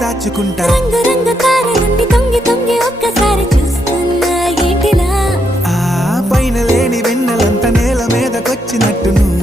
దాచుకుంటా రంగు రంగు తారలన్నీ తొంగి తొంగి ఒక్కసారి చూస్తున్నా ఏంటిలా ఆ పైన లేని వెన్నెలంత నేల మీదకొచ్చినట్టు నువ్వు